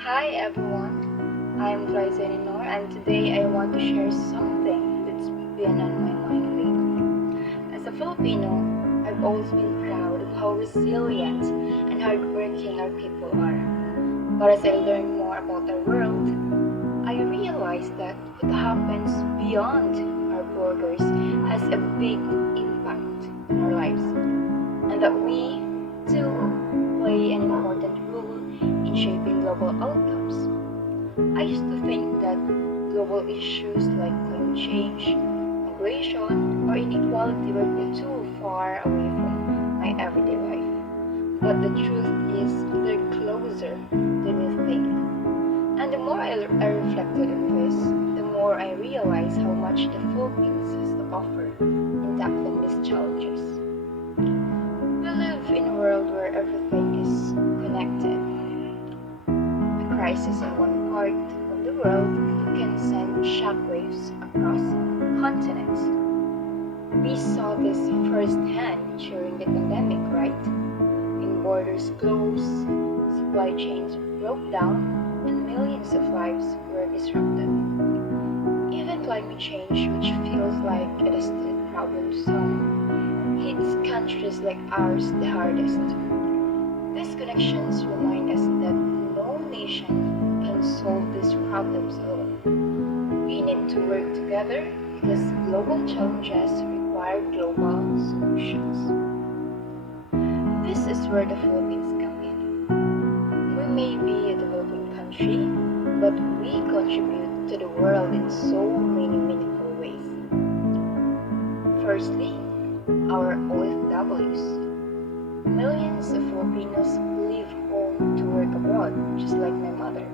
Hi everyone, I am Glyza and today I want to share something that's been on my mind lately. As a Filipino, I've always been proud of how resilient and hardworking our people are. But as I learn more about our world, I realize that what happens beyond our borders has a big impact on our lives, and that we too play an important role in shaping global outcomes. I used to think that global issues like climate change, migration, or inequality were too far away from my everyday life. But the truth is, they're closer than we think. And the more I reflected on this, the more I realized how much the Philippines has to offer in tackling these challenges. We live in a world where everything is connected. A crisis in one part of the world can send shockwaves across continents. We saw this firsthand during the pandemic, right? When borders closed, supply chains broke down, and millions of lives were disrupted. Even climate change, which feels like a distant problem zone, hits countries like ours the hardest. These connections remind us that no nation can solve these problems alone. We need to work together because global challenges require global solutions. This is where the Philippines come in. We may be a developing country, but we contribute to the world in so many meaningful ways. Firstly, our OFWs. Millions of Filipinos leave home to work abroad, just like my mother.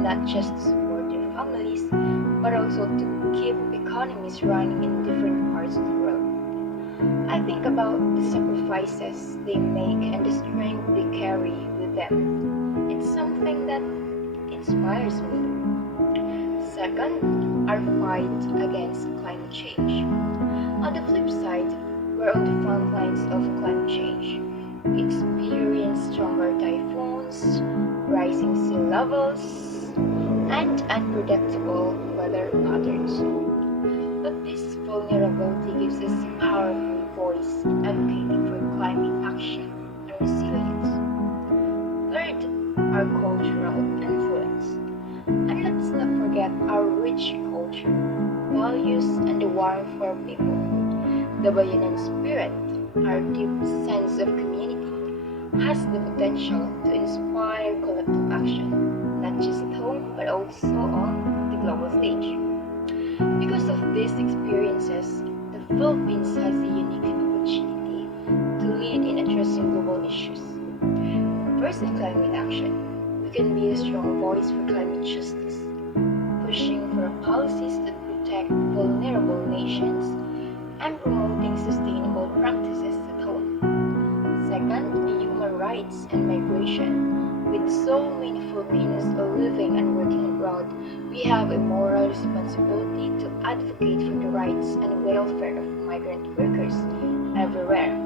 Not just to support their families, but also to keep economies running in different parts of the world. I think about the sacrifices they make and the strength they carry with them. It's something that inspires me. Second, our fight against climate change. On the flip side, we're on the front lines of climate change. We experience stronger typhoons, rising sea levels, and unpredictable weather patterns. But this vulnerability gives us a powerful voice in advocating for climate action and resilience. Third, our cultural influence. And let's not forget our rich culture, values, and the warmth for our people. The Bayanan spirit, our deep sense of community, has the potential to inspire collective action, not just at home but also on the global stage. Because of these experiences, the Philippines has a unique opportunity to lead in addressing global issues. First, in climate action, we can be a strong voice for climate justice, pushing for policies that protect vulnerable nations and promoting sustainable practices at home. Second, human rights and migration. With so many Filipinos living and working abroad, we have a moral responsibility to advocate for the rights and welfare of migrant workers everywhere.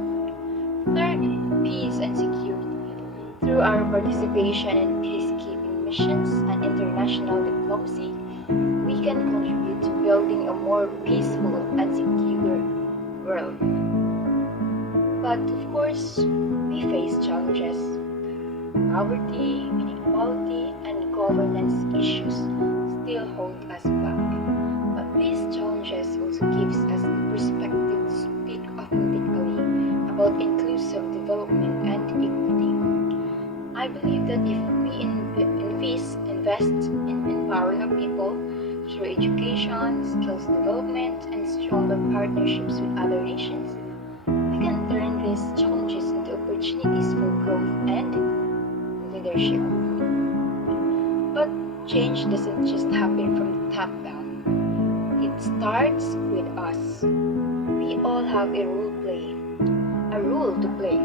Third, peace and security. Through our participation in peacekeeping missions and international diplomacy, we can contribute to building a more peaceful and secure world. But of course, we face challenges. Poverty, inequality, and governance issues still hold us back. But these challenges also gives us the perspective to speak authentically about inclusive development and equity. I believe that if we invest in empowering our people through education, skills development, and stronger partnerships with other nations, we can turn these challenges into opportunities for growth and leadership. But change doesn't just happen from the top down. It starts with us. We all have a role to play,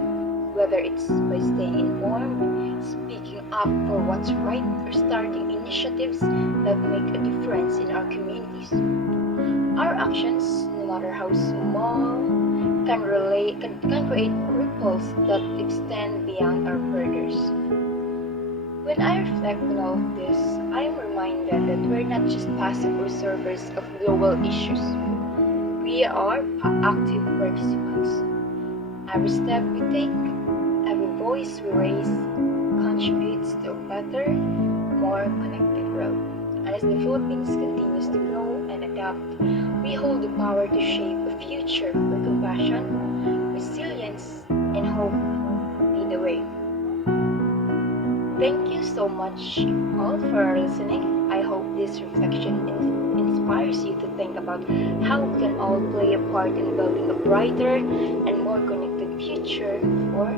whether it's by staying informed, speaking up for what's right, or starting initiatives that make a difference in our communities. Our actions, no matter how small, can create ripples that extend beyond our borders. When I reflect reflect on all of this, I am reminded that we're not just passive observers of global issues. We are active participants. Every step we take, every voice we raise, contributes to a better, more connected world. And as the Philippines continues to grow and adapt, we hold the power to shape a future where compassion, resilience, and hope lead the way. Thank you so much all for listening. I hope this reflection inspires you to think about how we can all play a part in building a brighter and more connected future for